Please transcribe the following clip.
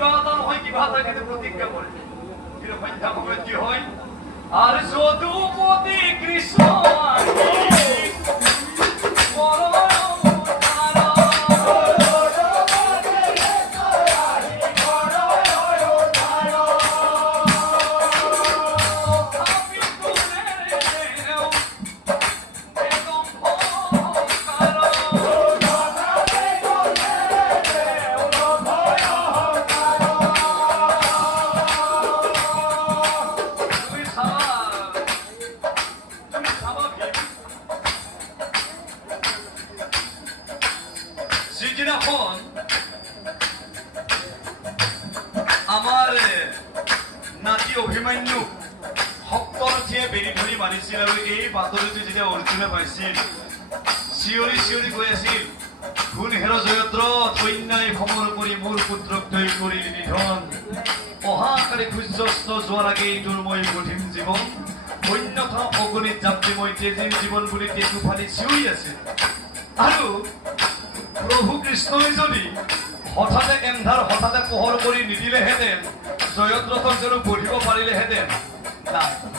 কিবা এটা নহয় কিবা এটা কিন্তু প্ৰতিজ্ঞা কৰে কিন্তু সন্ধ্যা সময়ত কি হয় আৰ যদুপতি কৃষ্ণ আমাৰ নাতি অভিমান্যু সপ্তৰথীয়ে বেৰি ধৰি মাৰিছিল আৰু এই বাতৰিটো যেতিয়া অৰ্জুনে পাইছিল চিঞৰি চিঞৰি গৈ আছিল গুণ হেৰ জয়দ্ৰ কন্যাই সমৰ কৰি মোৰ পুত্ৰক তৈ কৰি নিধন অহাকাৰী সূৰ্যস্ত যোৱাৰ আগেই তোৰ মই কঠিন জীৱন অন্যথা অগণিত যাত্ৰী মই তেজীৰ জীৱন বুলি তেজু ফালি চিঞৰি আছে আৰু প্ৰভু কৃষ্ণই যদি হঠাতে এন্ধাৰ হঠাতে পোহৰ কৰি নিদিলেহেঁতেন জয়দ্ৰথক জানো বঢ়িব পাৰিলেহেঁতেন নাই